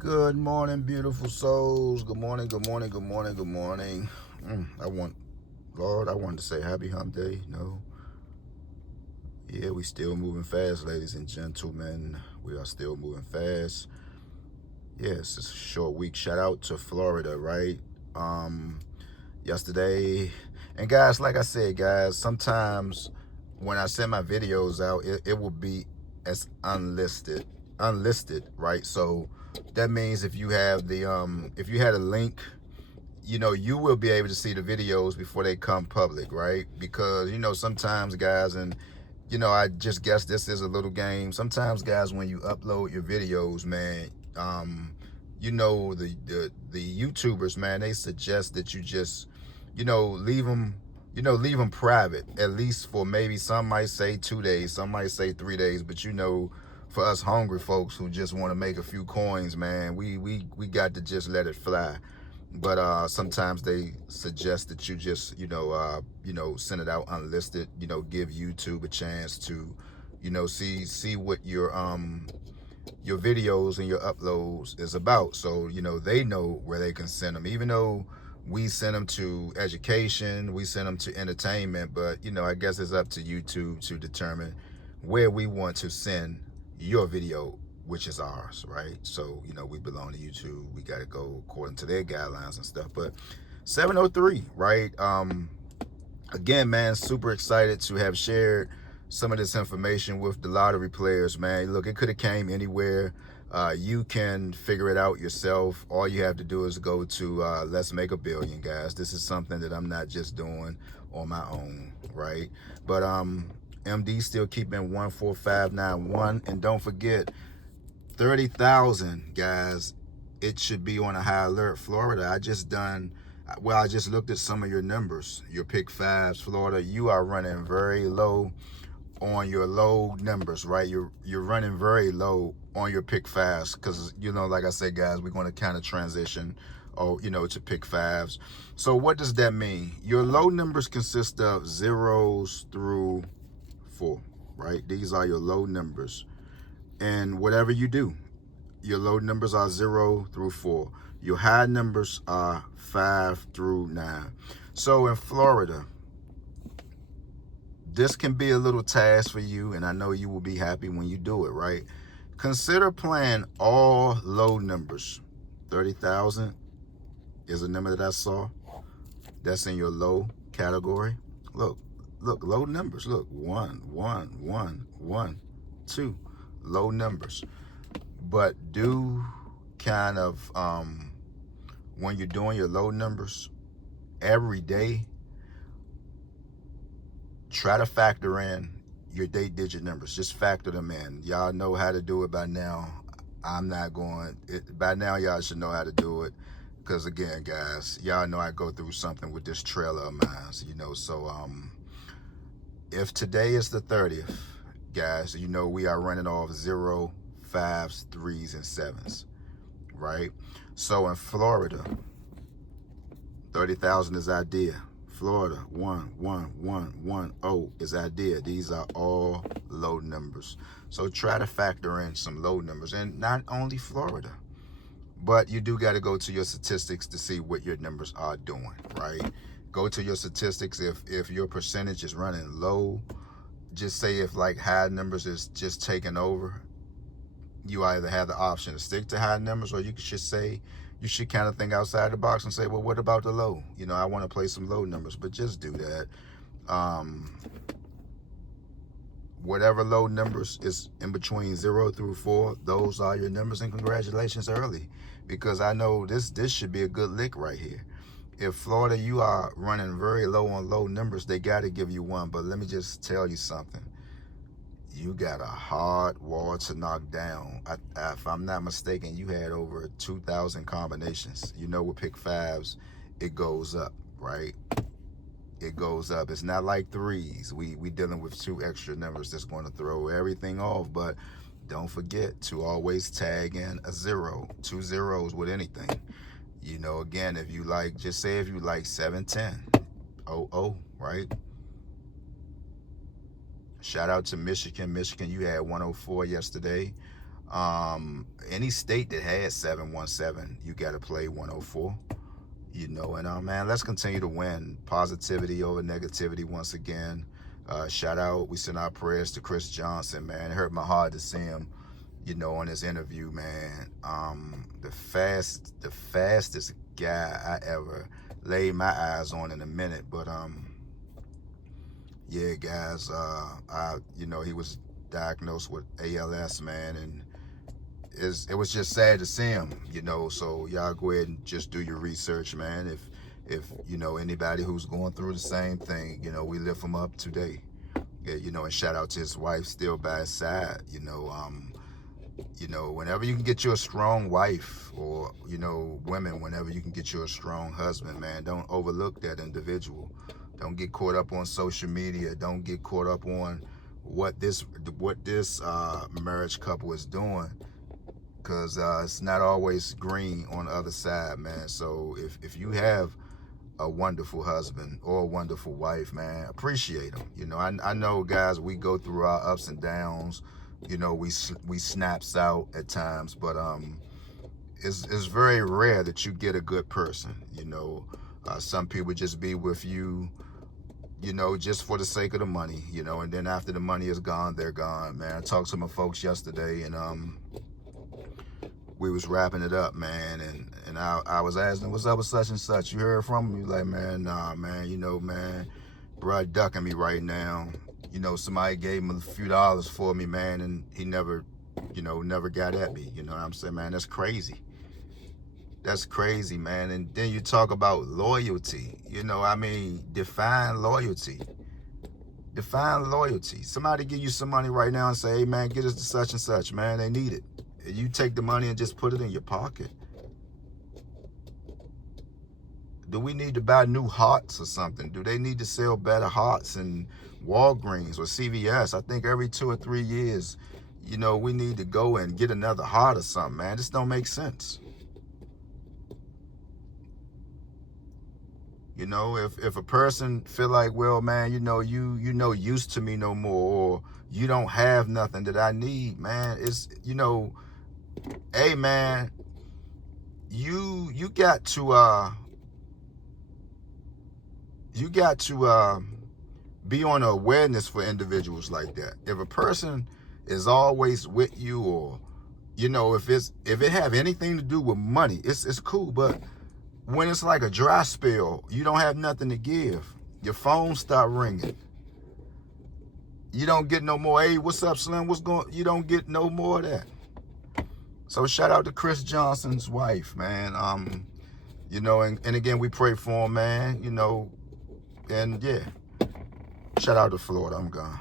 Good morning, beautiful souls. Good morning, good morning, good morning, good morning. Lord, I wanted to say happy hump day. No. Yeah, we still moving fast, ladies and gentlemen. We are still moving fast. Yes, it's a short week. Shout out to Florida, right? Yesterday. And guys, like I said, guys, sometimes when I send my videos out, it will be as unlisted, right? So that means if you have if you had a link, you will be able to see the videos before they come public, right? Because sometimes, guys, and I just guess this is a little game. Sometimes, guys, when you upload your videos, man, the YouTubers, man, they suggest that you just leave them, leave them private, at least for maybe, some might say 2 days, some might say 3 days, but for us hungry folks who just want to make a few coins, man, we got to just let it fly. But sometimes they suggest that you just send it out unlisted, give YouTube a chance to see what your videos and your uploads is about, so they know where they can send them. Even though we send them to education, we send them to entertainment, but I guess it's up to YouTube to determine where we want to send your video, which is ours, right? So we belong to YouTube. We got to go according to their guidelines and stuff. But 703, right? Again, man, super excited to have shared some of this information with the lottery players, man. Look, it could have came anywhere. You can figure it out yourself. All you have to do is go to Let's Make a Billion, guys. This is something that I'm not just doing on my own, right? But MD still keeping 14591, and don't forget 30,000, guys. It should be on a high alert. Florida, I just looked at some of your numbers, your pick fives. Florida, you are running very low on your low numbers, right? You're running very low on your pick fives, because like I said, guys, we're going to kind of transition to pick fives. So what does that mean? Your low numbers consist of 0s through 4, right? These are your low numbers. And whatever you do, your low numbers are 0 through 4. Your high numbers are 5 through 9. So in Florida, this can be a little task for you, and I know you will be happy when you do it, right? Consider playing all low numbers. 30,000 is a number that I saw. That's in your low category. Look, low numbers. Look, 1, 1, 1, 1, 2. Low numbers. But do kind of, when you're doing your low numbers every day, try to factor in your 8-digit numbers. Just factor them in. Y'all know how to do it by now. I'm not going by now. Y'all should know how to do it, because again, guys, y'all know I go through something with this trailer of mine. So if today is the 30th, guys, we are running off 0, 5s, 3s, and 7s, right? So in Florida, 30,000 is idea. Florida, 1, 1, 1, 1, 0 is idea. These are all low numbers. So try to factor in some low numbers. And not only Florida, but you do got to go to your statistics to see what your numbers are doing, right? Go to your statistics. If your percentage is running low, just say if like high numbers is just taking over, you either have the option to stick to high numbers, or you should kind of think outside the box and say, well, what about the low? I want to play some low numbers, but just do that. Whatever low numbers is in between 0 through 4, those are your numbers, and congratulations early, because I know this should be a good lick right here. If Florida, you are running very low on low numbers, they got to give you one. But let me just tell you something. You got a hard wall to knock down. If I'm not mistaken, you had over 2,000 combinations. With pick fives, it goes up, right? It goes up. It's not like 3s. We dealing with 2 extra numbers that's going to throw everything off. But don't forget to always tag in a 0, 2 zeros with anything. Again, if you like, just say if you like 710, 00, right? Shout out to Michigan. Michigan, you had 104 yesterday. Any state that has 717, you got to play 104. You know, and man, let's continue to win. Positivity over negativity once again. Shout out, we send our prayers to Chris Johnson, man. It hurt my heart to see him, you know, on this interview, man. The fastest guy I ever laid my eyes on in a minute. But yeah, guys, you know, he was diagnosed with ALS, man, and it was just sad to see him, you know. So y'all go ahead and just do your research, man. If you know anybody who's going through the same thing, you know, we lift him up today. Yeah, you know, and shout out to his wife still by his side, you know. You know, whenever you can get you a strong wife, or, you know, women, whenever you can get you a strong husband, man, don't overlook that individual. Don't get caught up on social media. Don't get caught up on what this marriage couple is doing, because it's not always green on the other side, man. So if you have a wonderful husband or a wonderful wife, man, appreciate them. You know, I know, guys, we go through our ups and downs. You know, we snaps out at times, but it's very rare that you get a good person. You know, some people just be with you, you know, just for the sake of the money. You know, and then after the money is gone, they're gone, man. I talked to my folks yesterday, and we was wrapping it up, man, and I was asking, what's up with such and such? You heard from him? He was like, man, nah, man, you know, man, bro, ducking me right now. You know, somebody gave him a few dollars for me, man, and he never, you know, never got at me. You know what I'm saying, man? That's crazy. That's crazy, man. And then you talk about loyalty. You know, I mean, define loyalty. Define loyalty. Somebody give you some money right now and say, hey, man, get us to such and such, man. They need it. And you take the money and just put it in your pocket. Do we need to buy new hearts or something? Do they need to sell better hearts in Walgreens or CVS? I think every 2 or 3 years, you know, we need to go and get another heart or something, man. This don't make sense. You know, if a person feel like, well, man, you know, you no use to me no more, or you don't have nothing that I need, man, it's, you know, hey, man, you got to be on awareness for individuals like that. If a person is always with you, or, you know, if it have anything to do with money, it's cool. But when it's like a dry spell, you don't have nothing to give. Your phone start ringing. You don't get no more, hey, what's up, Slim? What's going? You don't get no more of that. So shout out to Chris Johnson's wife, man. You know, and again, we pray for him, man. You know, and yeah. Shout out to Florida. I'm gone.